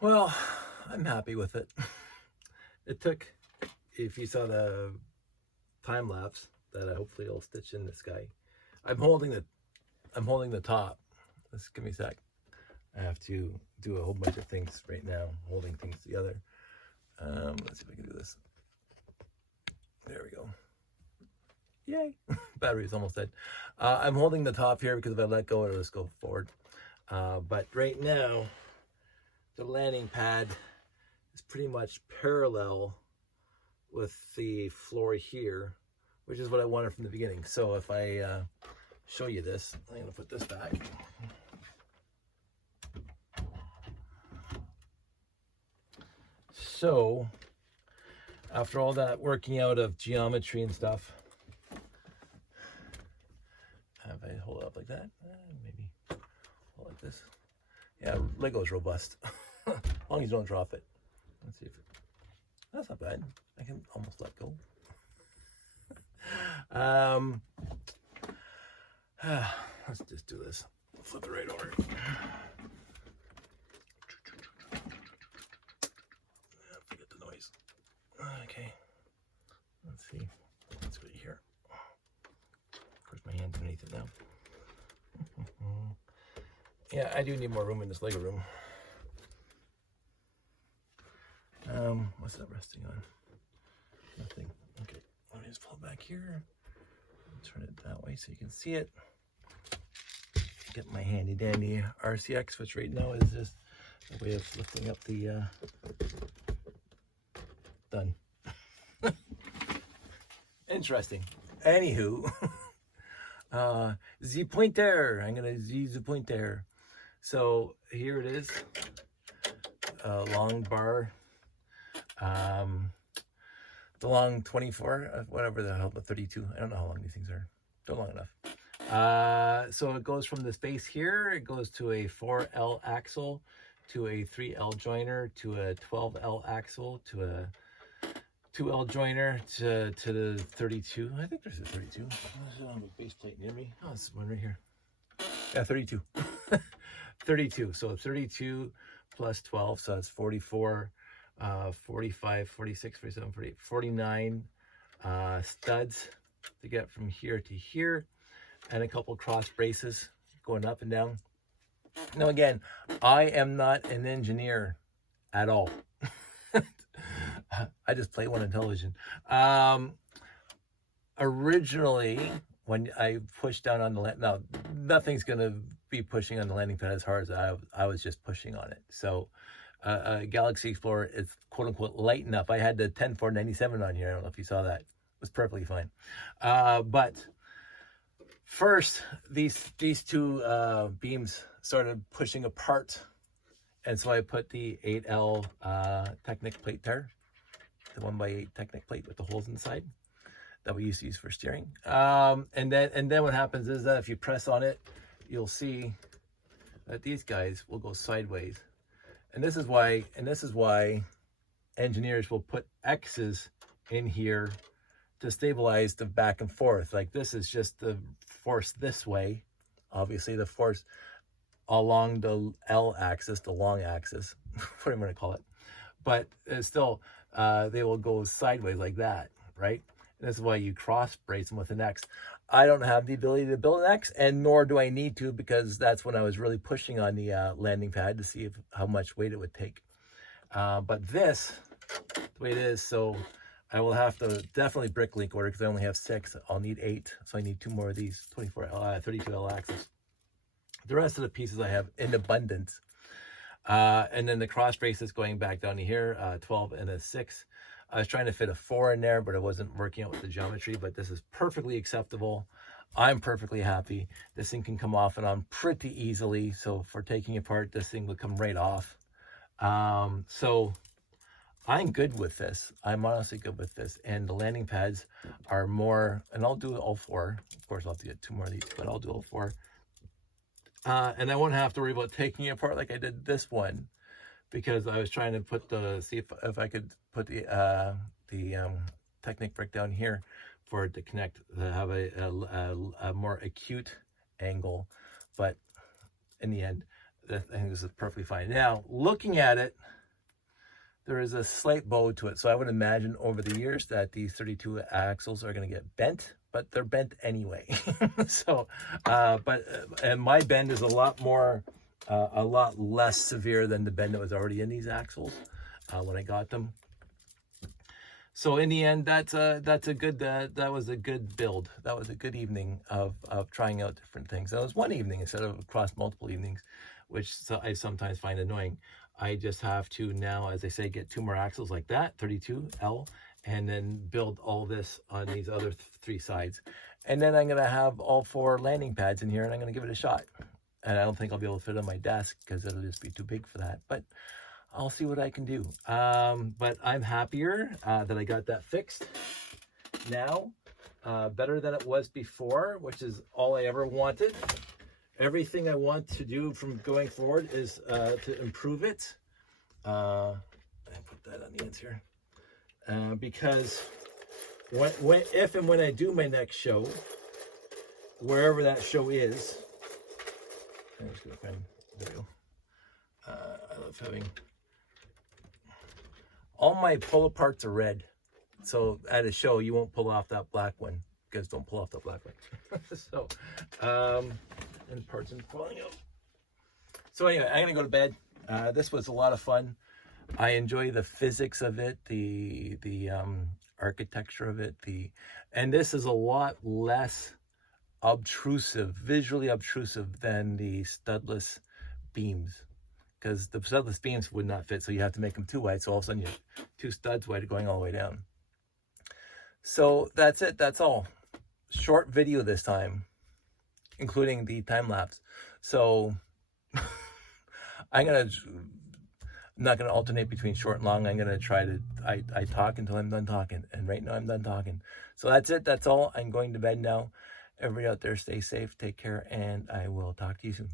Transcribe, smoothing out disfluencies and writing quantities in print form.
Well, I'm happy with it. It took, if you saw the time lapse that I hopefully will stitch in this guy. I'm holding the I'm holding the top. Just give me a sec. I have to do a whole bunch of things right now, holding things together. Let's see if I can do this. There we go. Yay! Battery is almost dead. I'm holding the top here because if I let go, it'll just go forward. But right now, the landing pad is pretty much parallel with the floor here, which is what I wanted from the beginning. So if I show you this, I'm going to put this back. So after all that working out of geometry and stuff, if I hold it up like that, maybe hold it like this. Yeah, Lego is robust. As long as you don't drop it. Let's see if it, that's not bad. I can almost let go. Let's just do this. Flip it right over. Forget the noise. Okay. Let's see. Let's go here. Of course, my hand's underneath it now. Yeah, I do need more room in this Lego room. What's that resting on? Nothing. Okay, let me just pull it back here. Turn it that way so you can see it. Get my handy dandy RCX, which right now is just a way of lifting up the done. Interesting. Anywho, the pointer. I'm gonna use the pointer. So here it is, a long bar, the long 24, whatever the hell, the 32. I don't know how long these things are. They're long enough. So it goes from this base here, it goes to a 4L axle, to a 3L joiner, to a 12L axle, to a 2L joiner, to the 32. I think there's a 32. I don't have a base plate near me. Oh, there's one right here. Yeah, 32. 32. So 32 plus 12, so that's 44, 45, 46, 47, 48, 49 studs to get from here to here, and a couple cross braces going up and down. Now again, I am not an engineer at all. I just play one on television. Originally, when I pushed down on the land, now nothing's gonna be pushing on the landing pad as hard as I was just pushing on it. So Galaxy Explorer is quote unquote light enough. I had the 10497 on here. I don't know if you saw that. It was perfectly fine. But first, these two beams started pushing apart, and so I put the 8L Technic plate there, the 1x8 Technic plate with the holes inside that we used to use for steering. And then what happens is that if you press on it, you'll see that these guys will go sideways. And this is why engineers will put X's in here to stabilize the back and forth. Like this is just the force this way, obviously the force along the L axis, the long axis, what I'm gonna call it. But still, they will go sideways like that, right? And this is why you cross brace them with an X. I don't have the ability to build an X, and nor do I need to, because that's when I was really pushing on the landing pad to see how much weight it would take. But this, the way it is, so I will have to definitely brick link order because I only have 6. I'll need 8, so I need 2 more of these 32L axles. The rest of the pieces I have in abundance. And then the cross braces going back down to here, 12 and a 6. I was trying to fit a 4 in there, but it wasn't working out with the geometry, but this is perfectly acceptable. I'm perfectly happy. This thing can come off and on pretty easily. So for taking apart, this thing would come right off. So I'm good with this. I'm honestly good with this. And the landing pads are more, and I'll do all 4. Of course, I'll have to get 2 more of these, but I'll do all 4. And I won't have to worry about taking it apart like I did this one, because I was trying to put see if I could put the Technic brick down here for it to connect, to have a more acute angle. But in the end, I think this is perfectly fine. Now, looking at it, there is a slight bow to it. So I would imagine over the years that these 32 axles are going to get bent, but they're bent anyway. So, and my bend is a lot less severe than the bend that was already in these axles when I got them. So in the end, that was a good build. That was a good evening of trying out different things. That was one evening instead of across multiple evenings, which I sometimes find annoying. I just have to now, as I say, get 2 more axles like that, 32L, and then build all this on these other 3 sides. And then I'm going to have all 4 landing pads in here, and I'm going to give it a shot. And I don't think I'll be able to fit on my desk because it'll just be too big for that. But I'll see what I can do. But I'm happier that I got that fixed now. Better than it was before, which is all I ever wanted. Everything I want to do from going forward is to improve it. I put that on the ends here. Because if and when I do my next show, wherever that show is, I'm just going to find the video. I love having... All my pull aparts are red. So at a show, you won't pull off that black one. You guys don't pull off that black one. So, and parts are falling out. So anyway, I'm gonna go to bed. This was a lot of fun. I enjoy the physics of it, the architecture of it, and this is a lot less obtrusive, visually obtrusive than the studless beams, because the studless beams would not fit, so you have to make them too wide. So all of a sudden you have 2 studs wide going all the way down. So that's it. That's all. Short video this time, including the time lapse. So I'm not gonna alternate between short and long. I'm gonna try to I talk until I'm done talking, and right now I'm done talking. So that's it. That's all. I'm going to bed now. Everybody out there, stay safe, take care, and I will talk to you soon.